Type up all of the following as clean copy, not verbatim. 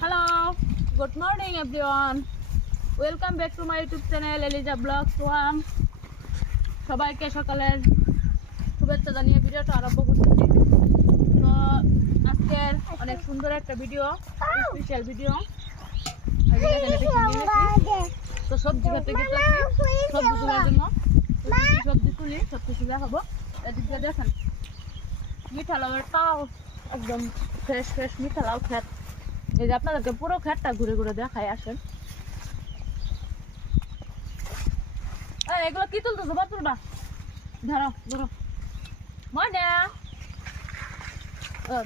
Hello, good morning everyone. Welcome back to my YouTube channel Eliza Vlogs 1. সবাইকে সকালের শুভেচ্ছা জানিয়ে ভিডিওটা আরম্ভ করতেছি। তো আজকের অনেক সুন্দর একটা ভিডিও, স্পেশাল ভিডিও। তো সবজি খেতে গেছি, সবজি তোলার জন্য সবজি তুলি, সব কিছু দেখাবো। এদিকে দেখেন মিঠা লাউয়ের তাও একদম ফ্রেশ ফ্রেশ মিঠা লাউ খেত। এই যে আপনাদেরকে পুরো খেতটা ঘুরে ঘুরে দেখাই আসেন। এগুলো কি তুলতেছো বাতুলবা? ধরো ধরো ময়না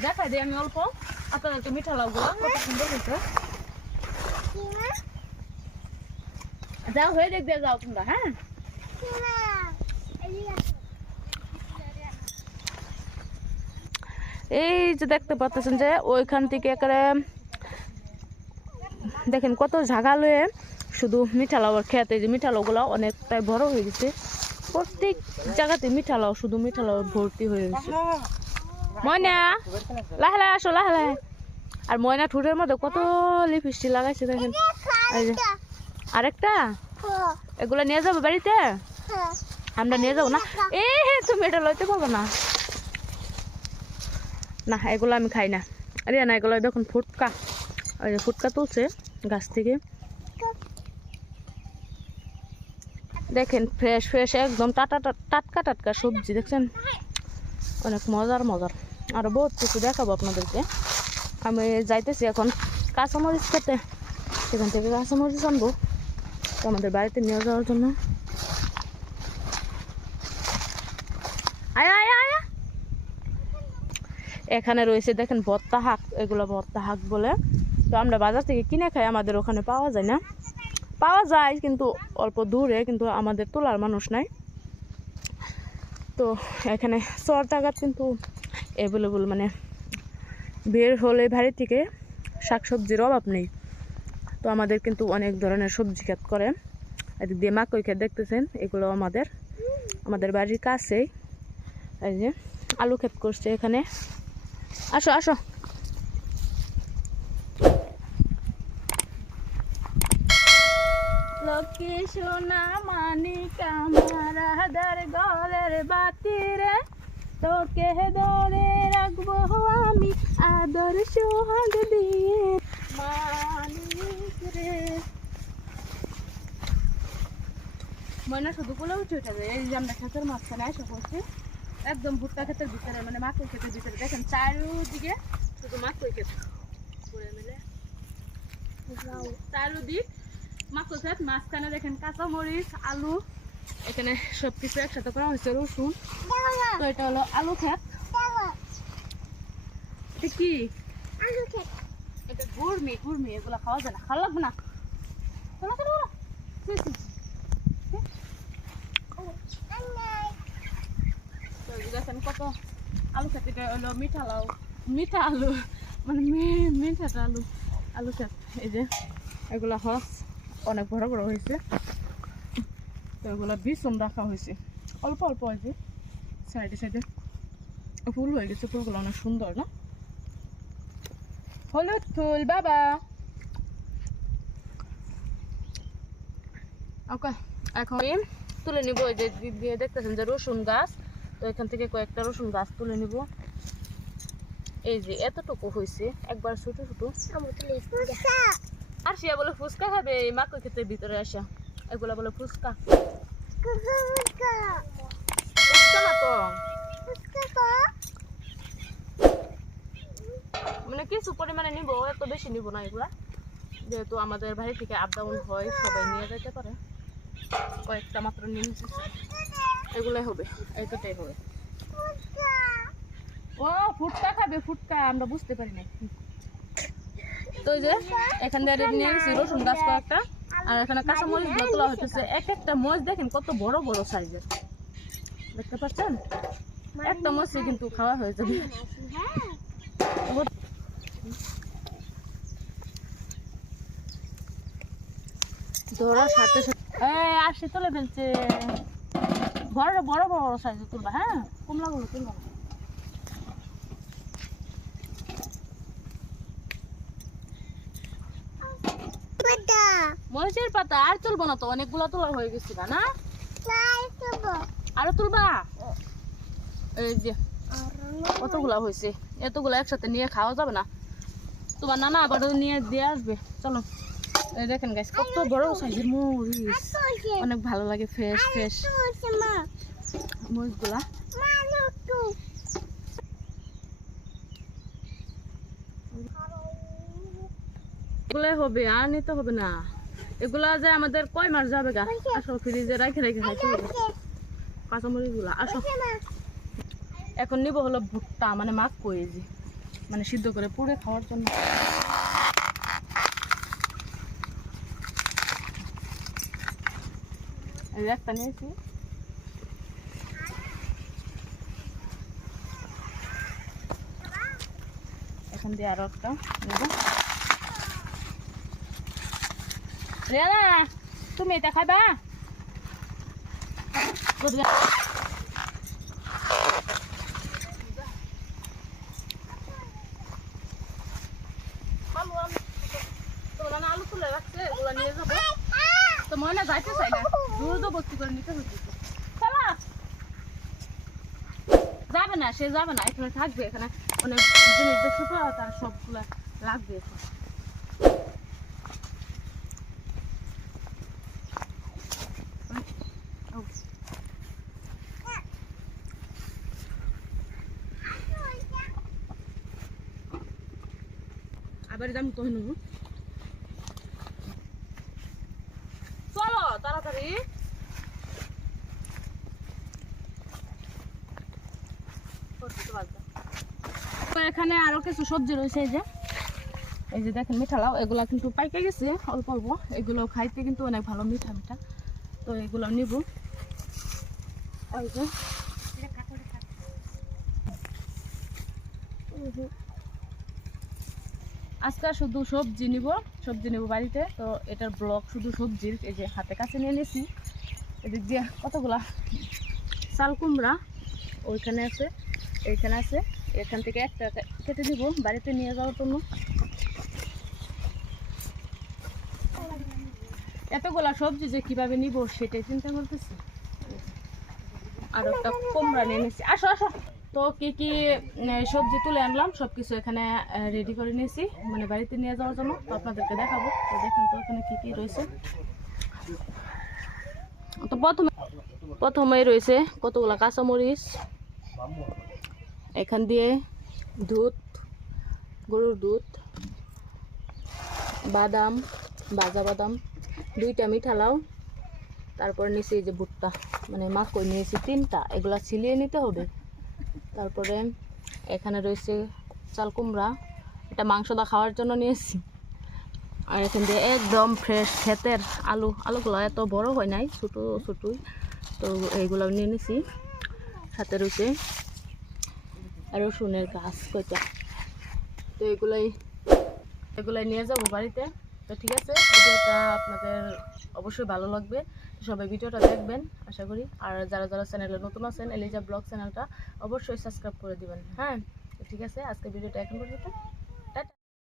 দেখাই দিই আমি অল্প আপনাদেরকে মিঠা লাউ গুলো কত সুন্দর হয়েছে। যাও হয়ে দেখ দিয়ে যাও তোমরা। হ্যাঁ এই যে দেখতে পাচ্ছেন যে ওইখান থেকে একেবারে দেখেন কত ঝাঁকা লয়ে শুধু মিঠা লাউয়ের খেত। এই যে মিঠা লাউগুলো অনেকটাই বড় হয়ে গেছে, প্রত্যেক জায়গাতে মিঠা লাউ, শুধু মিঠা লাউ ভর্তি হয়ে গেছে। ময়না লাহে লাহে আসো, লাহে লাহে। আর ময়না ঠোঁটের মধ্যে কত লিপস্টিক লাগাইছে দেখেন। এই যে আরেকটা, এগুলো নিয়ে যাবো বাড়িতে, আমরা নিয়ে যাবো না। এ তুমি এটা লইতে পারবো না, না এগুলো আমি খাই না। আরে না, এগুলো দেখুন ফুটকা, ওই যে ফুটকা তুলছে গাছ থেকে, দেখেন ফ্রেশ ফ্রেশ একদম টাটকা টাটকা সবজি দেখছেন, অনেক মজার মজার। আর বহুত কিছু দেখাবো আপনাদেরকে। আমি যাইতেছি এখন কাঁচামরিচ খেতে, সেখান থেকে কাঁচামরিচ আনবো তো আমাদের বাড়িতে নিয়ে যাওয়ার জন্য। আয়া আয়া আয়া, এখানে রয়েছে দেখেন ভর্তা শাক, এগুলো ভর্তা শাক বলে। তো আমরা বাজার থেকে কিনে খাই, আমাদের ওখানে পাওয়া যায় না, পাওয়া যায় কিন্তু অল্প দূরে, কিন্তু আমাদের তোলার মানুষ নাই। তো এখানে চর টাকার কিন্তু অ্যাভেলেবল, মানে বের হলে বাড়ি থেকে শাকসবজির অভাব নেই। তো আমাদের কিন্তু অনেক ধরনের সবজি ক্ষেত করে। এদিক দিয়ে মাকই ক্ষেত দেখতেছেন, এগুলো আমাদের বাড়ির কাছেই। এই যে আলু ক্ষেত করছে এখানে। আসো আসো, লক্ষ্মী সোনা মানিক আমার আদার গলের বাতি রে, তোকে ধরে রাখবো আমি আদর সোহাগ দিয়ে মানিক রে। ময়না শুধু কোলে উঠে উঠে। এই যে আমরা ক্ষেতের মাঝখানে এসে পড়ছি, একদম ভুট্টা ক্ষেতের ভিতরে, মানে মাকই ক্ষেতের ভিতরে। দেখেন চারুদিকে শুধু মাকই ক্ষেত, চারুদিক মাকই ক্ষেত, মাঝখানে দেখেন কাঁচামরিচ, আলু, এখানে সবকিছু একসাথে করা হয়েছে, রসুন। তো এটা হলো আলু ক্ষেত। এটা কি আলু ক্ষেত? এটা গুড়মি, গুড়মি, এগুলো খাওয়া যায় না, খাওয়া লাগবে না। দেখেন কত আলু ক্ষেত। এটা হলো মিঠা লাউ, মিঠা আলু, মানে মিঠাটা আলু, আলু ক্ষেত। এই যে এগুলা হস অনেক বড় বড় হয়েছে, তো এগুলো বিচন রাখা হয়েছে অল্প অল্প। এই যে সাইডে সাইডে ফুল হয়ে গেছে, ফুলগুলো অনেক সুন্দর না, হলুদ ফুল বাবা। ওকে, এখন তুলে নিব। এই যে দিয়ে দেখতেছেন যে রসুন গাছ, তো এখান থেকে কয়েকটা রসুন গাছ তুলে নিব। এই যে এতটুকু হয়েছে, একবার ছোট ছোট। আর সে বলে ফুচকা খাবে এই মাকই ক্ষেতের ভিতরে আসা, এগুলা বলে ফুচকা। না তো মানে কিছু পরিমাণে নিব, এত বেশি নিব না এগুলা, যেহেতু আমাদের বাড়ি থেকে আপ ডাউন হয়, সবাই নিয়ে যেতে পারে। কয়েকটা মাত্র নিয়ে নিচ্ছি, এগুলাই হবে, এইটাই হবে। ও ফুটকা খাবে, ফুটকা আমরা বুঝতে পারি না। তো যে এখান থেকে নিয়ে নিচ্ছি রসুন গাছ কয়েকটা, আর এখানে কাঁচামরিচ তোলা হচ্ছে। এক একটা মরিচ দেখেন কত বড় বড় সাইজের, দেখতে পাচ্ছেন? একটা মরিচ কিন্তু খাওয়া হয়ে যাবে। ধরার সাথে সাথে আসি তুলে ফেলছে, বড় বড় বড় সাইজের তুলবা। হ্যাঁ কমলাগুলো তুলবা। মরিচের পাতা আর তুলবো না তো, অনেকগুলো তোলা হয়ে গেছে না? আরো তুলবা? এই যে কতগুলা হয়েছে, এতগুলা একসাথে নিয়ে খাওয়া যাবে না। তোমার নানা আবার নিয়ে দিয়ে আসবে। চলো, এই দেখেন গাইস কত বড় সাইজের মরিচ, অনেক ভালো লাগে ফ্রেশ ফ্রেশ মরিচগুলা। এগুলাই হবে, আর নিতে হবে না। এগুলা যে আমাদের কয় মাস যাবে গা। আসো ফ্রিজে রেখে রেখে খাইতে হবে কাঁচামরিচ গুলা। আসো, এখন নিব হলো ভুট্টা, মানে মাছ কয়েছি, মানে সিদ্ধ করে পুড়ে খাওয়ার জন্য। এই একটা নিয়েছি, এখন দিয়ে আরো একটা নেব। রিয়ানা, তুমি এটা খাইবা? আলু তুলে রাখছে, ওগুলো নিয়ে যাবো তো। ময়না যাইতে চাই না, দূর বস্তি করে নিতে হচ্ছে। যাবে না, সে যাবে না, এখানে থাকবে। এখানে অনেক জিনিস দেখছো তো, তার সবগুলা লাগবে। আবার দাম তো নেব, চলো তাড়াতাড়ি। এখানে আরো কিছু সবজি রয়েছে, এই যে দেখেন মিঠা লাউ, এগুলা কিন্তু পাইকে গেছে অল্প অল্প। এগুলো খাইতে কিন্তু অনেক ভালো, মিঠা মিঠা। তো এগুলো নিব। আজকে শুধু সবজি নিব বাড়িতে। তো এটার ব্লক শুধু সবজির। এই যে হাতে কাছে নিয়ে নিয়েছি। এদিক দিয়ে কতগুলা চাল কুমড়া ওইখানে আছে, এইখানে আছে। এখান থেকে একটা কেটে দিব বাড়িতে নিয়ে যাওয়ার জন্য। এতগুলা সবজি যে কিভাবে নিব সেটাই চিন্তা করতেছি। আর একটা কুমড়া নিয়ে নিয়েছি। আসো আসো। তো কি কি সবজি তুলে আনলাম সবকিছু এখানে রেডি করে নিয়েছি, মানে বাড়িতে নিয়ে যাওয়ার জন্য। তো আপনাদেরকে দেখাবো। তো দেখেন তো এখানে কি কি রয়েছে। তো প্রথমেই রয়েছে কতগুলা কাঁচামরিচ, এখান দিয়ে দুধ, গরুর দুধ, বাদাম, ভাজা বাদাম, 2টা মিঠা লাউ, তারপর নিয়েছি এই যে ভুট্টা, মানে মাকৈ নিয়েছি 3টা, এগুলা ছিলিয়ে নিতে হবে। তারপরে এখানে রয়েছে চাল কুমড়া, এটা মাংসটা খাওয়ার জন্য নিয়েছি। আর এখান দিয়ে একদম ফ্রেশ ক্ষেতের আলুগুলো এত বড় হয় নাই, ছোটো ছোটোই। তো এইগুলো নিয়ে নিয়েছি। সাথে রয়েছে রসুনের গাছ কয়টা। তো এগুলাই নিয়ে যাবো বাড়িতে। তো ঠিক আছে, ভিডিওটা আপনাদের অবশ্যই ভালো লাগবে। সবাই ভিডিওটা দেখবেন আশা করি। আর যারা যারা চ্যানেলে নতুন আছেন, এলিজা ব্লগ চ্যানেলটা অবশ্যই সাবস্ক্রাইব করে দিবেন। হ্যাঁ, ঠিক আছে, আজকে ভিডিওটা এখন পর্যন্ত।